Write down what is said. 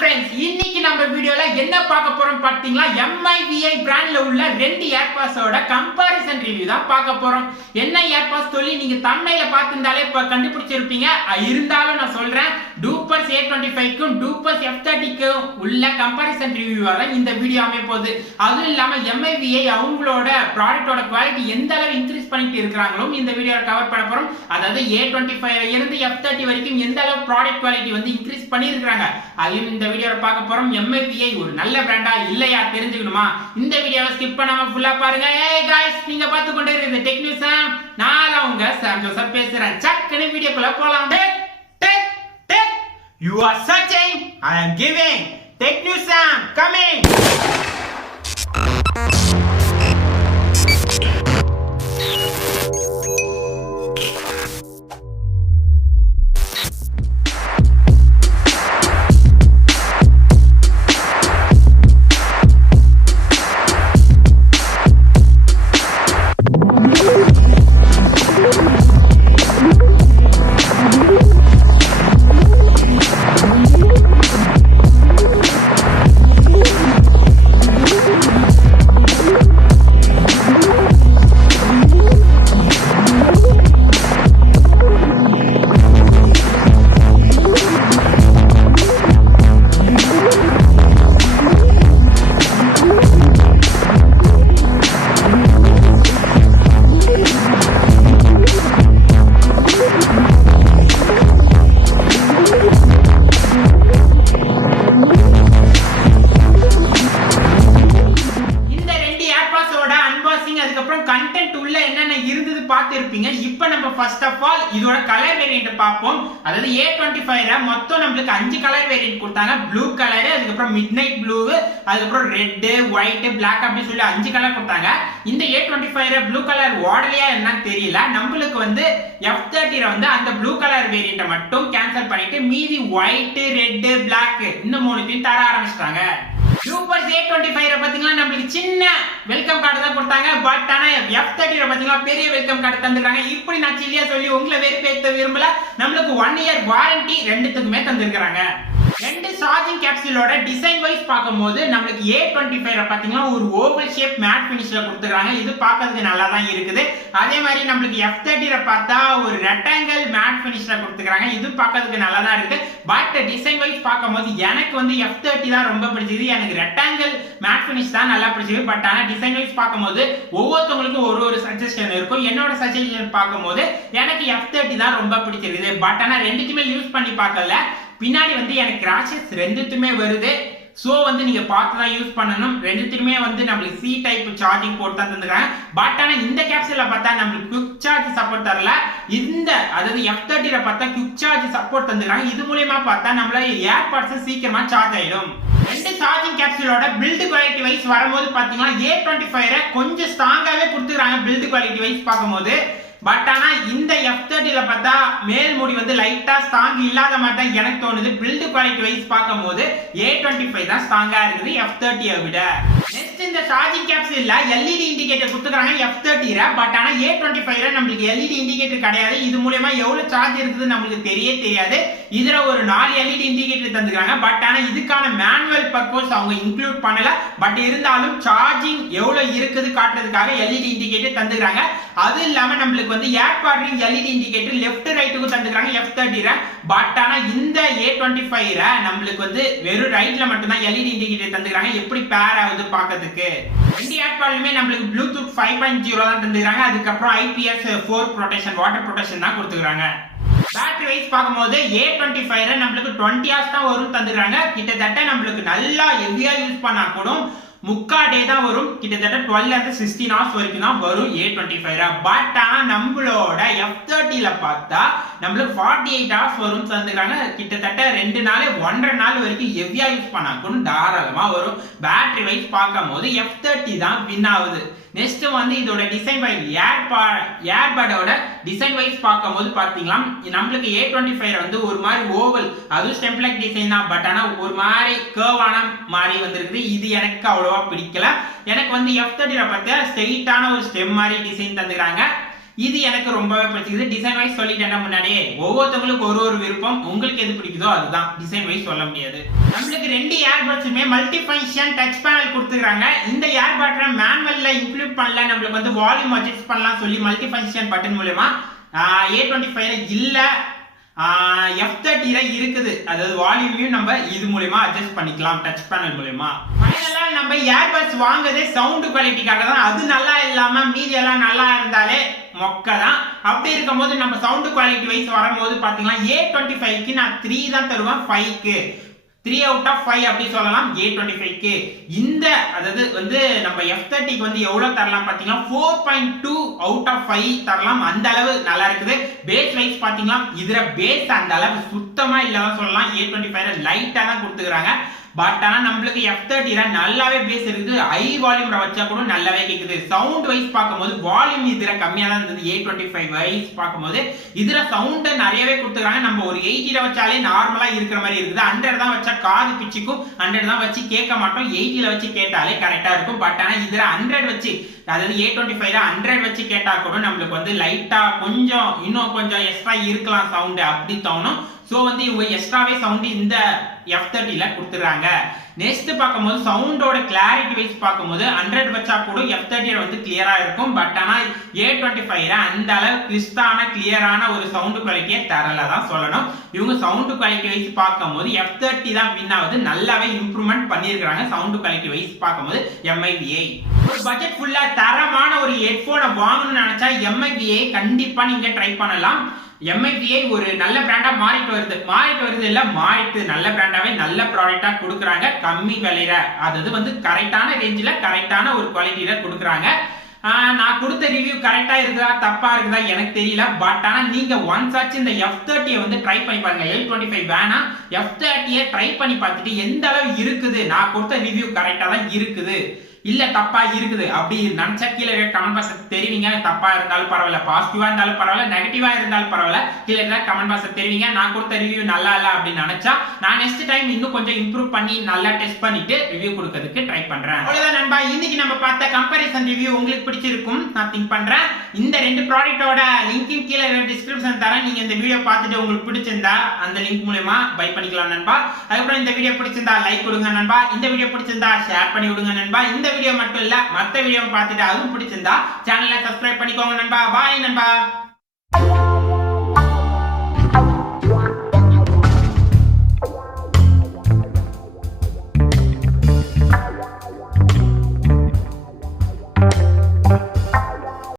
friends, இன்னைக்கு நம்ம வீடியோல என்ன பார்க்க போறோம் பாத்தீங்களா MIVI பிராண்ட்ல உள்ள ரெண்டு ஏர்பாட்ஸோட கம்பேரிசன் ரிவ்யூ தான் பார்க்க போறோம். என்ன ஏர்பாட்ஸ் சொல்லி நீங்க தம்ப்நெயில பார்த்திருந்தாலே இப்ப கண்டுபிடிச்சிருப்பீங்க. இருந்தாலும் நான் சொல்றேன், Duopods A25 க்கும் Duopods F30 க்கும் உள்ள கம்பேரிசன் ரிவ்யூவா தான் இந்த வீடியோ அமைய போகுது. அதுவும் இல்லாம MIVI அவங்களோட ப்ராடக்ட்டோட குவாலிட்டி எந்த அளவு இன்க்ரீஸ் பண்ணிட்டு இருக்காங்களோ இந்த வீடியோல கவர் பண்ண போறோம். அதாவது A25 இருந்து F30 வரைக்கும் எந்த அளவு ப்ராடக்ட் குவாலிட்டி வந்து இன்க்ரீஸ் பண்ணி இருக்காங்க அதையும் இந்த வீடியோல பார்க்க போறோம். MIVI ஒரு நல்ல பிராண்டா இல்லையா தெரிஞ்சுக்கணுமா? இந்த வீடியோவை ஸ்கிப் பண்ணாம ஃபுல்லா பாருங்க. ஏய் गाइस, நீங்க பார்த்து கொண்டே இருக்கிறது டெக் நியூஸ். நான் உங்க சாம் ஜோசப் பேசுறேன். சக்கன வீடியோக்குள்ள போலாம். Tech you are searching, I am giving. Tech news Sam coming. இப்ப நம்ம ஃபர்ஸ்ட் ஆஃப் ஆல் இதோட கலர் வேரியன்ட் பாப்போம். அதாவது A25 மொத்தம் நமக்கு 5 கலர் வேரியன்ட் கொடுத்தாங்க. ப்ளூ கலர், அதுக்கு அப்புறம் மிட்நைட் ப்ளூ, அதுக்கு அப்புறம் ரெட், ஒயிட், Black அப்படி சொல்லி 5 கலர் கொடுத்தாங்க. இந்த A25 ப்ளூ கலர் ஓடலையா என்னன்னு தெரியல. நமக்கு வந்து F30 வந்து அந்த ப்ளூ கலர் வேரியன்ட் மட்டும் கேன்சல் பண்ணிட்டு மீதி ஒயிட், ரெட், Black இந்த மூணுத்தையும் தர ஆரம்பிச்சிட்டாங்க. Duopods A25 பாத்தீங்கன்னா நமக்கு சின்ன வெல்கம் கார்டு தான் கொடுத்தாங்க. பட் ஆனா F30 பாத்தீங்கன்னா பெரிய வெல்கம் கார்டு தந்துருக்காங்க. இப்படி நான் சில்லியா சொல்லி உங்களை வெறுப்பேத்த விரும்பல. நமக்கு 1 இயர் வாரண்டி ரெண்டுத்துக்குமே தந்திருக்காங்க. ரெண்டு சார்ஜிங் கேப்சூலோட டிசைன் வைஸ் பாக்கும்போது நமக்கு A25 பாத்தீங்கன்னா ஒரு ஓவல் ஷேப் மேட் ஃபினிஷ்ல கொடுத்துருக்காங்க. இது பார்க்கிறதுக்கு நல்லா தான் இருக்குது. அதே மாதிரி நமக்கு F30 பார்த்தா ஒரு ரெக்டாங்கிள் மேட் ஃபினிஷ்ல கொடுத்துருக்காங்க. இது பார்க்கிறதுக்கு நல்லா தான் இருக்கு. பட் டிசைன் வைஸ் பாக்கும்போது எனக்கு வந்து F30 தான் ரொம்ப பிடிச்சது. எனக்கு ரெக்டாங்கிள் மேட் ஃபினிஷ் தான் நல்லா பிடிச்சது. பட் ஆனா டிசைன் வைஸ் பாக்கும்போது ஒவ்வொருத்தவங்களுக்கும் ஒரு சஜஷன் இருக்கும். என்னோட சஜஷன் பாக்கும்போது எனக்கு F30 தான் ரொம்ப பிடிச்சிருக்கு. பட் ஆனா ரெண்டுக்குமே யூஸ் பண்ணி பார்க்கல. பின்னாடி வந்து எனக்கு கிராஷஸ் ரெண்டுத்துமே வருது. சோ வந்து நீங்க பார்த்து தான் யூஸ் பண்ணணும். ரெண்டுத்துக்குமே வந்து நமக்கு C டைப் சார்ஜிங் போர்ட் தான் தந்துருக்காங்க. பட் ஆனா இந்த கேப்சூல்ல பார்த்தா நமக்கு குவிக் சார்ஜ் சப்போர்ட் தரல. இந்த அதாவது F30 பார்த்தா குவிக் சார்ஜ் சப்போர்ட் தந்துருக்காங்க. இது மூலமா பார்த்தா நம்மள ஏர்பாட்ஸ் சீக்கிரமா சார்ஜ் ஆயிடும். ரெண்டு சார்ஜிங் கேப்சூலோட பில்ட் குவாலிட்டி வைஸ் வரும்போது பாத்தீங்கன்னா A25 கொஞ்சம் ஸ்ட்ராங்காவே கொடுத்துறாங்க பில்ட் குவாலிட்டி வைஸ் பாக்கும்போது. பட் ஆனா இந்த F30 பார்த்தா மேல் மூடி வந்து லைட்டா ஸ்ட்ராங் இல்லாத மாதிரி எனக்கு தோணுது. பில்ட் குவாலிட்டி வைஸ் பாக்கும்போது A25 தான் ஸ்ட்ராங்கா இருக்குது F30 விட. நெக்ஸ்ட் இந்த சார்ஜிங் கேப்சூல்ல LED இண்டிகேட்டர் கொடுத்துறாங்க F30. பட் ஆனா A25 நமக்கு LED இண்டிகேட்டர் கிடையாது. இது மூலமா எவ்வளவு சார்ஜ் இருக்குது நமக்கு தெரியாது. இதுல ஒரு 4 LED இண்டிகேட்டர் தந்துருக்காங்க. பட் ஆனா இதுக்கான மேனுவல் பர்பஸ் அவங்க இன்க்ளூட் பண்ணல. பட் இருந்தாலும் சார்ஜிங் எவ்வளவு இருக்குது காட்டுறதுக்காக LED இண்டிகேட்டர் தந்துருக்காங்க. அது இல்லாம நமக்கு வந்து ஏர்பாட்லயும் LED இண்டிகேட்டர் லெஃப்ட் ரைட்டுக்கு தந்துருக்காங்க F30. பட் ஆனா இந்த A25 நமக்கு வந்து வெறும் ரைட்ல மட்டும் தான் LED இண்டிகேட்டர் தந்துருக்காங்க. எப்படி பேர் ஆகுது பார்க்கிறதுக்கு. ரெண்டு ஏர்பாட்லயுமே நமக்கு ப்ளூடூத் 5.0 தான் தந்துருக்காங்க. அதுக்கு அப்புறம் IPS4 ப்ரொடெக்ஷன், வாட்டர் ப்ரொடெக்ஷன் தான் கொடுத்துருக்காங்க. பேட்டரி வைஸ் பாக்கும்போது A25 நமக்கு 20 hours தான் வரும் தந்துருக்காங்க. கிட்டத்தட்ட நமக்கு நல்லா ஹெவியா யூஸ் பண்ணா கூட முக்கா டே தான் வரும். கிட்டத்தட்ட 12 to 16 hours வரைக்கும் தான் வரும் A25. பட் ஆனா நம்மளோட F30 பார்த்தா நம்மளுக்கு 48 hours வரும் தந்துருக்காங்க. கிட்டத்தட்ட 2 நாள் 1.5 நாள் வரைக்கும் ஹெவியா யூஸ் பண்ணா கூட தாராளமா வரும். பேட்டரி வைஸ் பார்க்கும்போது F30 தான் வின் ஆகுது. நெக்ஸ்ட் வந்து இதோட டிசைன் வைஸ் ஏர்படோட டிசைன் வைஸ் பார்க்கும்போது பாத்தீங்கன்னா நமக்கு A25 வந்து ஒரு மாதிரி ஓவல், அது ஸ்டெம்ப்லைக் டிசைன் தான். பட் ஆனா ஒரு மாதிரி கர்வான மாதிரி வந்திருக்குது. இது எனக்கு அவ்வளவா பிடிக்கல. எனக்கு வந்து F30 பார்த்தா ஸ்ட்ரெயிட்டான ஒரு ஸ்டெம் மாதிரி டிசைன் தந்துக்கிறாங்க. இது எனக்கு ரொம்பவே பிடிச்சது. டிசைன் வைஸ் சொல்லிட்டேன் முன்னாடியே, ஒவ்வொருத்தவங்களுக்கு ஒரு விருப்பம். உங்களுக்கு எது பிடிக்குதோ அதுதான், டிசைன் வைஸ் சொல்ல முடியாது. நம்மளுக்கு 2 இயர்பட்ஸுமே மல்டி ஃபங்க்ஷன் டச் பேனல் கொடுத்துருக்காங்க. இந்த இயர்பட்ஸை மேனுவல்ல இன்க்ளூட் பண்ணல, நம்மளுக்கு வந்து வால்யூம் அட்ஜஸ்ட் பண்ணலாம் சொல்லி மல்டி ஃபங்க்ஷன் பட்டன் மூலமா A25 இல்ல F30 இருக்குது. அதாவது வால்யூமையும் நம்ம இது மூலமா அட்ஜஸ்ட் பண்ணிக்கலாம் டச் பேனல் மூலமா. ஃபைனலா நம்ம இயர்பட்ஸ் வாங்குறதே சவுண்ட் குவாலிட்டிக்காக தான். அது நல்லா இல்லாம மீதி எல்லாம் நல்லா இருந்தாலே மொக்க தான். அப்படி இருக்கும்போது நம்ம சவுண்ட் குவாலிட்டி வைஸ் வரும்போது பாத்தீங்கன்னா A25க்கு நான் 3 தான் தருவேன். 5க்கு 3 out of 5 அப்படி சொல்லலாம். A25க்கு இந்த அதாவது வந்து நம்ம F30க்கு வந்து எவ்வளவு தரலாம் பாத்தீங்கன்னா 4.2 out of 5 தரலாம். அந்த அளவு நல்லா இருக்குது. பேஸ் வைஸ் பாத்தீங்கன்னா இதுல பேஸ் அந்த அளவு சுத்தமா இல்லதான் சொல்லலாம். A25 லைட்டா தான் கொடுத்துக்கிறாங்க. பட் ஆனா நம்மளுக்கு F30 நல்லாவே பேஸ் இருக்குது. ஹை வால்யூம் வச்சா கூட நல்லாவே கேக்குது. சவுண்ட் வைஸ் பார்க்கும்போது வால்யூம் இதுல கம்மியா தான் இருந்தது. A25 வைஸ் பார்க்கும்போது இதுல சவுண்ட் நிறையவே கொடுத்துறாங்க. நம்ம ஒரு 80 வச்சாலே நார்மலா இருக்கிற மாதிரி இருக்குது. 100 தான் வச்சா காது பிச்சுக்கும். 100 தான் வச்சு கேட்க மாட்டோம். 80 வச்சு கேட்டாலே கரெக்டா இருக்கும். பட் ஆனா இதுல 100 வச்சு, அதாவது A25 100 வச்சு கேட்டா கூட நம்மளுக்கு வந்து லைட்டா கொஞ்சம் இன்னும் கொஞ்சம் எக்ஸ்ட்ரா இருக்கலாம் சவுண்ட் அப்படி தோணும். சோ வந்து இவங்க எக்ஸ்ட்ராவே சவுண்ட் இந்த F30ல கொடுத்துறாங்க. நெக்ஸ்ட் பார்க்கும்போது சவுண்டோட கிளாரிட்டி வைஸ் பார்க்கும்போது 100 வச்சா கூட F30 வந்து கிளியரா இருக்கும். பட் ஆனா A25 அந்த அளவு கிறிஸ்டான கிளியரான ஒரு சவுண்ட் குவாலிட்டியை தரல தான் சொல்லணும். இவங்க சவுண்ட் குவாலிட்டி வைஸ் பார்க்கும்போது F30 தான் வின் ஆகுது. நல்லாவே இம்ப்ரூவ்மெண்ட் பண்ணியிருக்காங்க சவுண்ட் குவாலிட்டி வைஸ் பார்க்கும்போது MIVI. ஒரு பட்ஜெட் ஃபுல்லா தரமான ஒரு ஹெட்போனை வாங்கணும்னு நினைச்சா MIVI கண்டிப்பா நீங்க ட்ரை பண்ணலாம். MIVI ஒரு நல்ல பிராண்டா மாறிட்டு வருது இல்ல மாறிட்டு நல்ல பிராண்டாவே நல்ல ப்ராடக்டா கொடுக்குறாங்க. கம்மி விலையில, அதாவது வந்து கரெக்டான ரேஞ்சில கரெக்டான ஒரு குவாலிட்டியில கொடுக்குறாங்க. நான் கொடுத்த ரிவ்யூ கரெக்டா இருக்குதா தப்பா இருக்குதா எனக்கு தெரியல. பட் ஆனா நீங்க ஒன்ஸ் ஆச்சு இந்த F30 வந்து ட்ரை பண்ணி பாருங்க. A25 வேணாம், F30 ட்ரை பண்ணி பார்த்துட்டு எந்த அளவு இருக்குது, நான் கொடுத்த ரிவ்யூ கரெக்டா தான் இருக்குது இல்ல தப்பா இருக்குது அப்படி நினைச்சா கீழே கமெண்ட் பாக்ஸ் தெரிவிங்க. தப்பா இருந்தாலும் பரவாயில்ல, பாசிட்டிவா இருந்தாலும் பரவாயில்ல, நெகட்டிவா இருந்தாலும் பரவாயில்ல, கீழே கமெண்ட் பாக்ஸ் தெரிவிங்க. நான் கொடுத்த ரிவ்யூ நல்லா இல்ல அப்படின்னு நினைச்சா நான் நெக்ஸ்ட் டைம் இன்னும் கொஞ்சம் இம்ப்ரூவ் பண்ணி நல்லா டெஸ்ட் பண்ணிட்டு ரிவ்யூ கொடுக்கிறதுக்கு ட்ரை பண்றேன். அவ்வளவுதான் நண்பா, இன்னைக்கு நம்ம பார்த்த கம்பேரிசன் ரிவ்யூ உங்களுக்கு பிடிச்சிருக்கும் நான் திங்க் பண்றேன். இந்த 2 ப்ராடக்ட்டோட லிங்கையும் கீழே டிஸ்கிரிப்ஷன் தரேன். நீங்க இந்த வீடியோ பார்த்துட்டு உங்களுக்கு பிடிச்சிருந்தா அந்த லிங்க் மூலமா பை பண்ணிக்கலாம் நண்பா. அதுக்கப்புறம் இந்த வீடியோ பிடிச்சிருந்தா லைக் கொடுங்க நண்பா. இந்த வீடியோ பிடிச்சிருந்தா ஷேர் பண்ணி விடுங்க நண்பா. இந்த வீடியோ மட்டும் இல்ல மத்த வீடியோ பார்த்துட்டு அதுவும் பிடிச்சிருந்தா சேனலை சப்ஸ்கிரைப் பண்ணிக்கோங்க நண்பா. பாய் நண்பா.